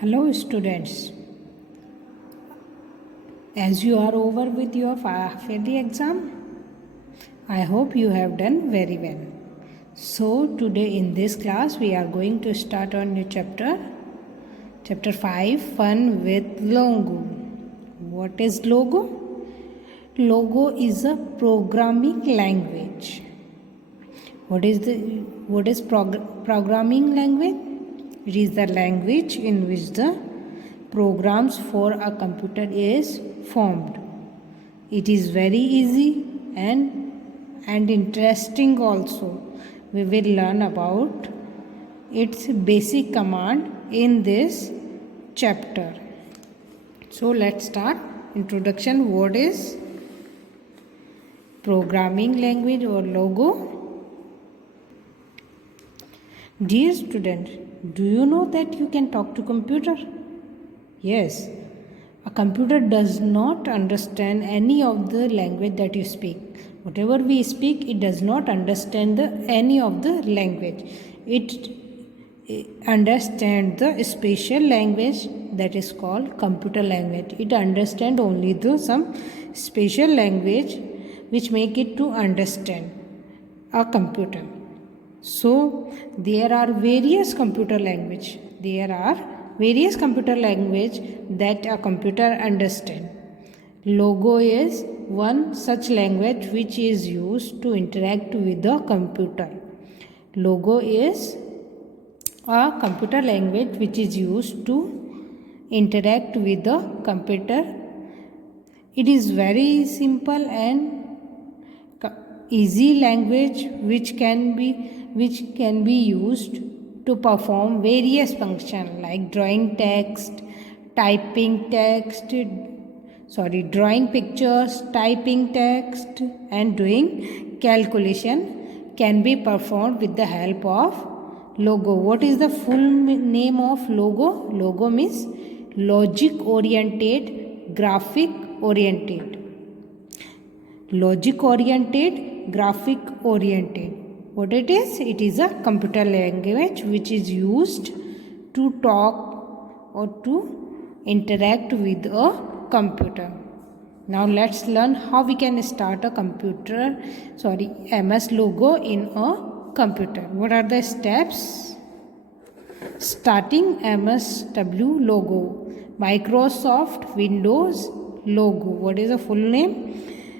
Hello students, as you are over with your half-yearly exam, I hope you have done very well. So today in this class we are going to start on new chapter 5, Fun with Logo. What is Logo? Logo is a programming language. What is programming language? It is the language in which the programs for a computer is formed. It is very easy and interesting also. We will learn about its basic command in this chapter. So let's start. Introduction. What is programming language or Logo? Dear student, do you know that you can talk to computer? Yes. A computer does not understand any of the language that you speak. Whatever we speak, it does not understand any of the language. It understands the special language that is called computer language. It understands only some special language which make it to understand a computer. So there are various computer language. There are various computer language that a computer understand. Logo is one such language which is used to interact with the computer. Logo is a computer language which is used to interact with the computer. It is very simple and easy language which can be used to perform various functions like drawing pictures, typing text and doing calculation can be performed with the help of Logo. What is the full name of Logo? Logo means logic oriented, graphic oriented. Logic oriented, graphic oriented. What it is? It is a computer language which is used to talk or to interact with a computer. Now let's learn how we can start a MS Logo in a computer. What are the steps? Starting MSW Logo. Microsoft Windows Logo. What is the full name?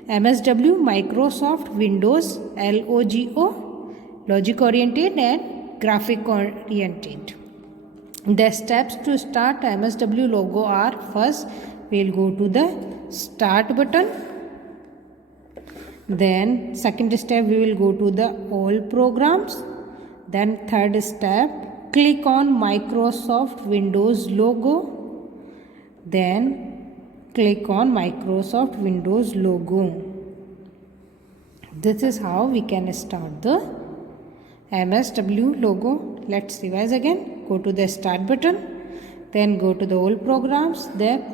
MSW Microsoft Windows LOGO. Logic oriented and graphic oriented. The steps to start MSW Logo are: first we will go to the start button, then second step we will go to the all programs, then third step click on Microsoft Windows Logo, then click on Microsoft Windows Logo. This is how we can start the MSW Logo. Let's revise again. Go to the start button, then go to the all programs, then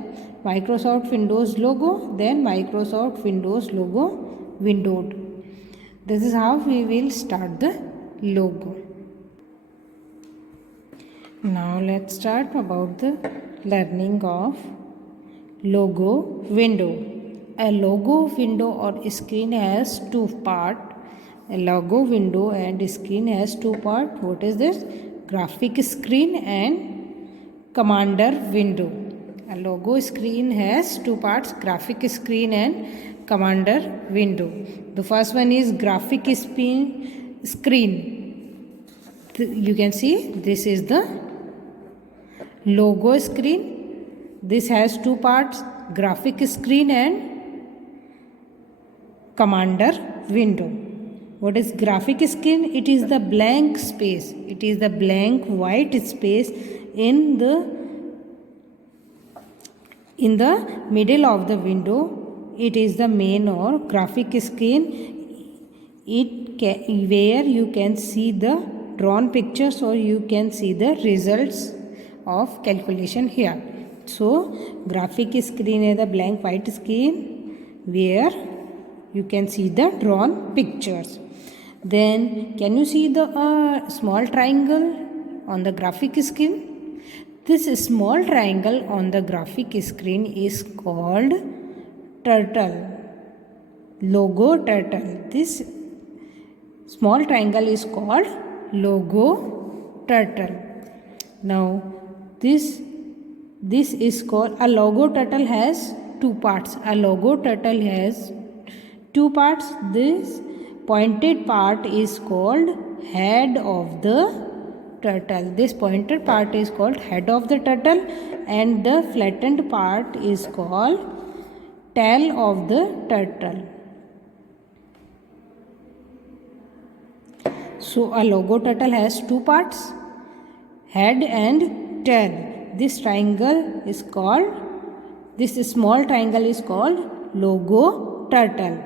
Microsoft Windows Logo, then Microsoft Windows Logo windowed. This is how we will start the logo. Now let's start about the learning of logo window. A logo window or screen has two parts. A logo window and screen has two parts. What is this? Graphic screen and commander window. A logo screen has two parts, graphic screen and commander window. The first one is graphic screen. You can see this is the logo screen. This has two parts, graphic screen and commander window. What is graphic screen? It is the blank space. It is the blank white space in the middle of the window. It is the main or graphic screen. Where you can see the drawn pictures or you can see the results of calculation here. So graphic screen is the blank white screen where you can see the drawn pictures. Then can you see the small triangle on the graphic screen? This small triangle on the graphic screen is called turtle. Logo turtle. This small triangle is called logo turtle. Now this is called a logo turtle has two parts. A logo turtle has two parts. This pointed part is called head of the turtle. This pointed part is called head of the turtle, and the flattened part is called tail of the turtle. So a logo turtle has two parts, head and tail. This small triangle is called logo turtle.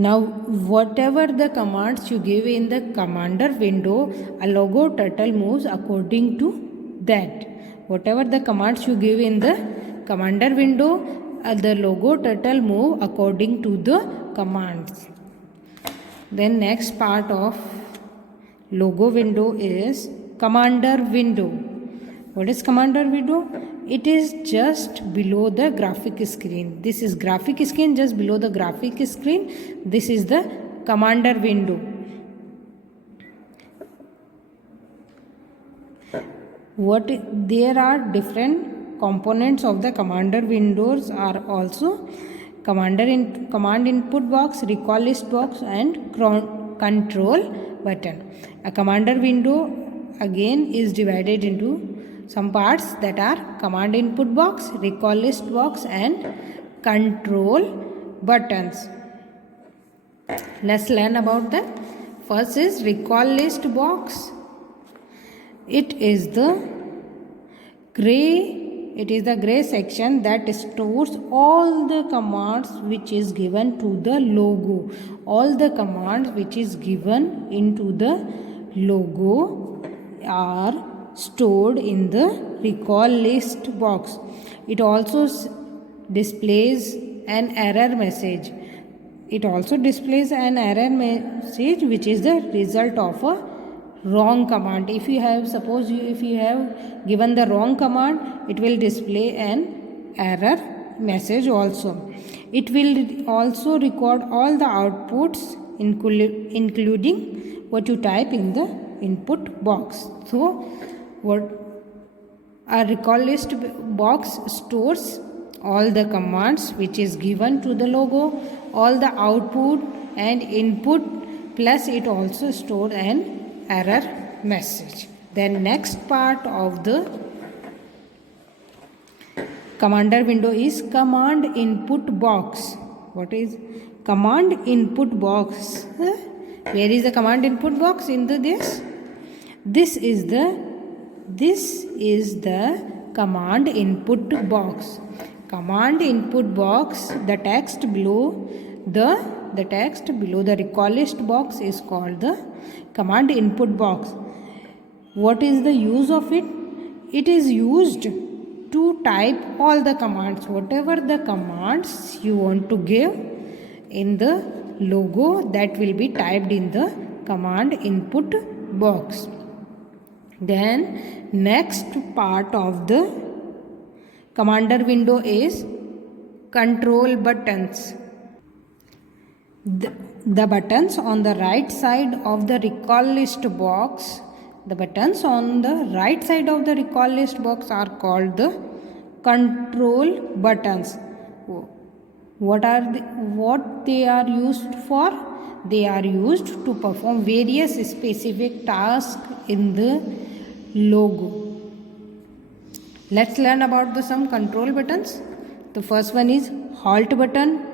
Now, whatever the commands you give in the commander window, a logo turtle moves according to that. Whatever the commands you give in the commander window, the logo turtle move according to the commands. Then next part of logo window is commander window. What is commander window? It is just below the graphic screen. This is graphic screen, just below the graphic screen. This is the commander window. There are different components of the commander windows are also command input box, recall list box, and control button. A commander window again is divided into some parts that are command input box, recall list box, and control buttons. Let's learn about them. First is recall list box. It is the gray section that stores all the commands which is given to the logo. All the commands which is given into the logo are stored in the recall list box. It also displays an error message. Which is the result of a wrong command. If you have given the wrong command, it will display an error message also. It will also record all the outputs including what you type in the input box. So what a recall list box stores all the commands which is given to the logo, all the output and input, plus it also stores an error message. Then next part of the commander window is command input box. What is command input box? Where is the command input box in this? This is the command input box. Command input box, the text below the recall list box is called the command input box. What is the use of it? It is used to type all the commands. Whatever the commands you want to give in the logo, that will be typed in the command input box. Then next part of the commander window is control buttons. The buttons on the right side of the recall list box, are called the control buttons. What they are used for? They are used to perform various specific tasks in the logo. Let's learn about some control buttons. The first one is halt button.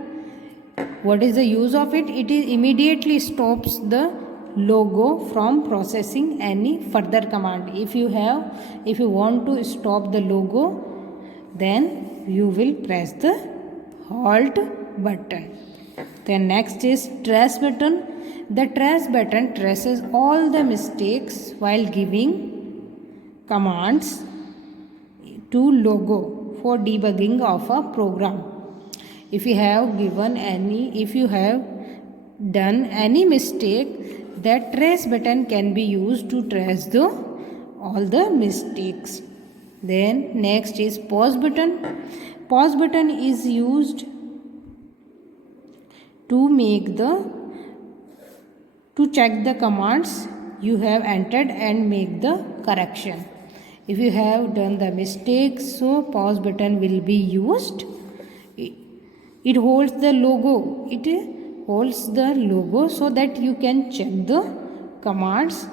What is the use of it? It immediately stops the logo from processing any further command. If you want to stop the logo, then you will press the halt button. Then next is trace button. The trace button traces all the mistakes while giving commands to logo for debugging of a program. If you have done any mistake, that trace button can be used to trace all the mistakes. Then next is pause button. Pause button is used to check the commands you have entered and make the correction. If you have done the mistake, so pause button will be used. It holds the logo. It holds the logo so that you can check the commands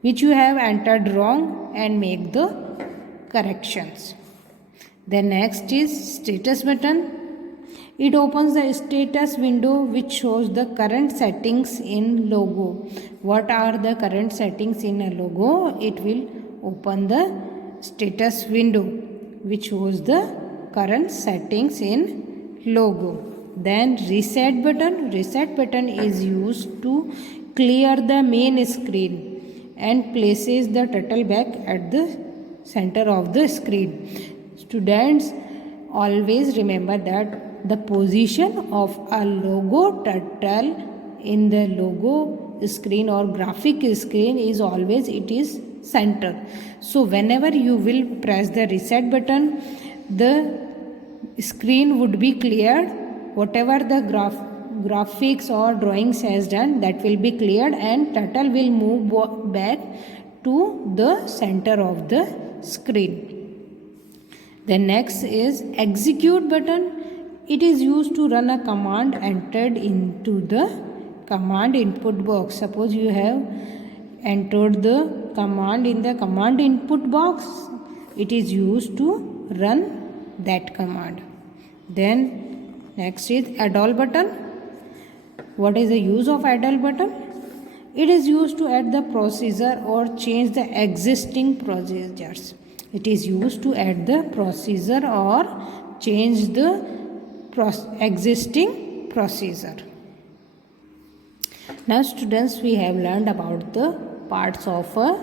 which you have entered wrong and make the corrections. The next is status button. It opens the status window which shows the current settings in logo. What are the current settings in a logo? It will open the status window which shows the current settings in logo. Then reset button. Reset button is used to clear the main screen and places the turtle back at the center of the screen. Students, always remember that the position of a logo turtle in the logo screen or graphic screen is always it is center. So whenever you will press the reset button, the screen would be cleared. Whatever the graphics or drawings has done, that will be cleared and turtle will move back to the center of the screen. The next is execute button. It is used to run a command entered into the command input box. Suppose you have entered the command in the command input box, it is used to run that command. Then next is add-all button. What is the use of add-all button? It is used to add the procedure or change the existing procedures. It is used to add the procedure or change the existing procedure. Now students, we have learned about the parts of a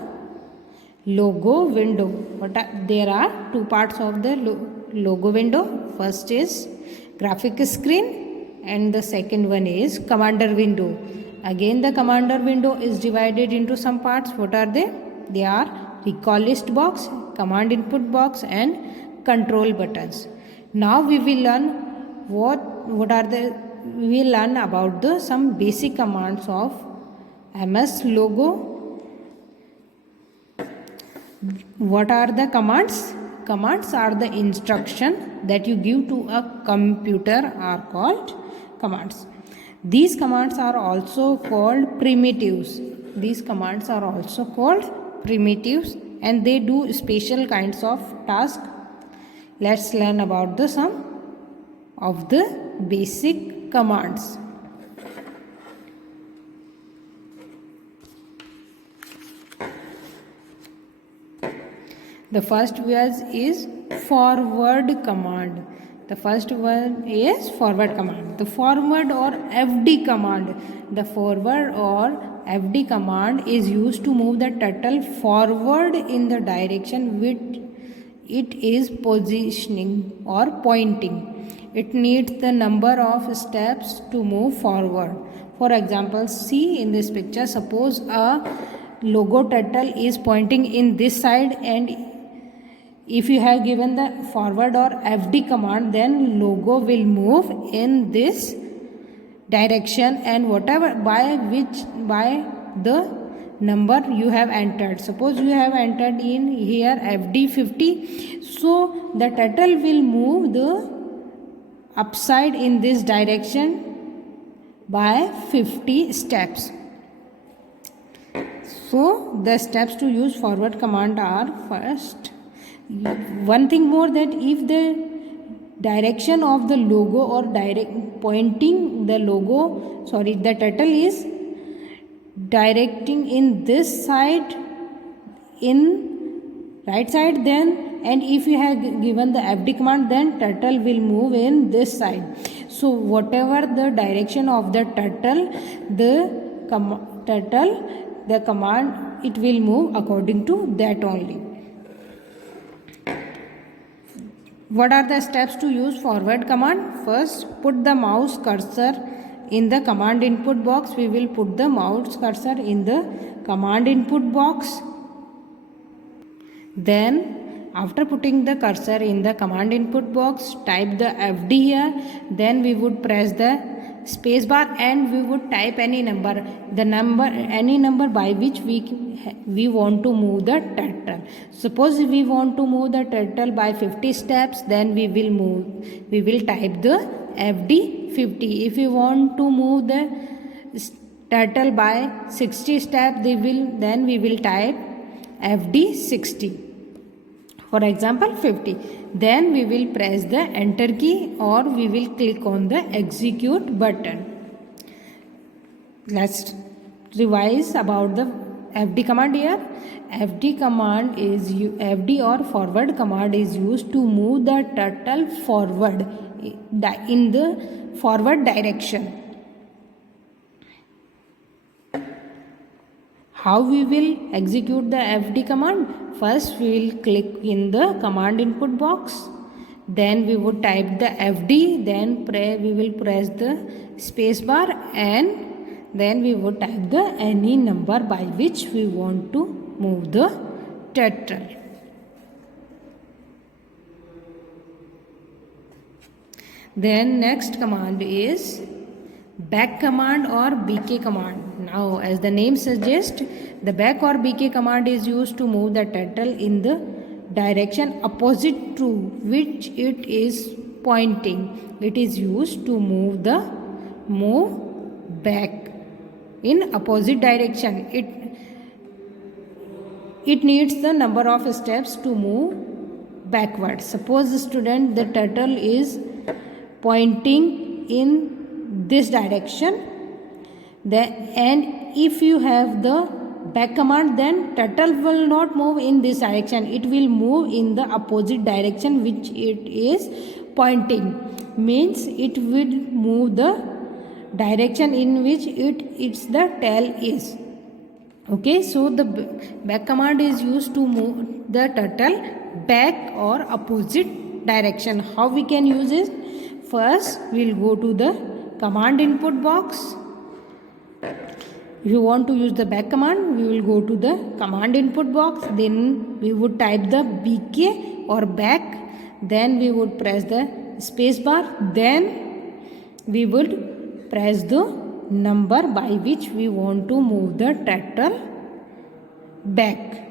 logo window. There are two parts of the logo window. First is graphic screen and the second one is commander window. Again, the commander window is divided into some parts. What are they? They are recall list box, command input box and control buttons. Now we will learn we will learn about the some basic commands of MS logo. What are the commands? Commands are the instruction that you give to a computer are called commands. These commands are also called primitives. These commands are also called primitives and they do special kinds of tasks. Let's learn about the some of the basic commands. The first one is forward command. The first one is forward command. The forward or FD command. The forward or FD command is used to move the turtle forward in the direction which it is positioning or pointing. It needs the number of steps to move forward. For example, see in this picture, suppose a logo turtle is pointing in this side and if you have given the forward or FD command, then logo will move in this direction and whatever by the number you have entered. Suppose you have entered in here FD 50, so the turtle will move the upside in this direction by 50 steps. So the steps to use forward command are first. One thing more, that if the direction of the logo or pointing the the turtle is directing in this side, in right side, then and if you have given the FD command, then turtle will move in this side. So whatever the direction of the turtle, the command it will move according to that only. What are the steps to use forward command? First, put the mouse cursor in the command input box. We will put the mouse cursor in the command input box. Then after putting the cursor in the command input box, type the FD here. Then we would press the space bar and we would type any number, any number by which we want to move the turtle. Suppose we want to move the turtle by 50 steps, then we will type the FD 50. If you want to move the turtle by 60 steps, then we will type FD 60. For example 50. Then we will press the enter key or we will click on the execute button. Let's revise about the FD command here. FD or forward command is used to move the turtle forward in the forward direction. How we will execute the FD command? First we will click in the command input box. Then we would type the FD. Then we will press the space bar and then we would type the any number by which we want to move the turtle. Then next command is back command or BK command. Now as the name suggests, the back or BK command is used to move the turtle in the direction opposite to which it is pointing. It is used to move back in opposite direction. It needs the number of steps to move backward. Suppose the student, the turtle is pointing in this direction, and if you have the back command, then turtle will not move in this direction. It will move in the opposite direction which it is pointing. Means it will move the direction in which its the tail is. Okay, so the back command is used to move the turtle back or opposite direction. How we can use it? First, we will go to the command input box. If you want to use the back command, we will go to the command input box. Then we would type the BK or back. Then we would press the space bar. Then we would press the number by which we want to move the turtle back.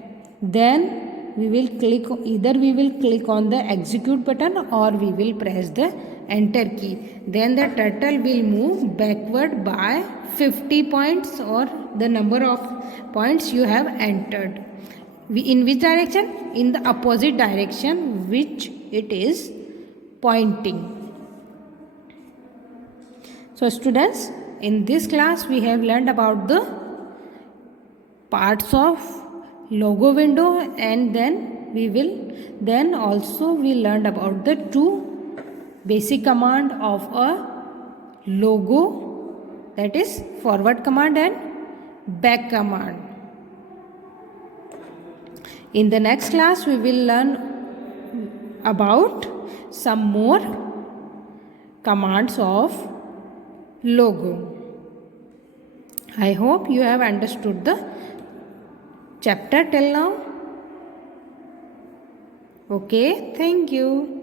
Then we will click on the execute button or we will press the enter key. Then the turtle will move backward by 50 points or the number of points you have entered. In which direction? In the opposite direction which it is pointing. So students, in this class we have learned about the parts of logo window, and then we learned about the two basic command of a logo, that is forward command and back command. In the next class we will learn about some more commands of logo. I hope you have understood the chapter till now. Okay, thank you.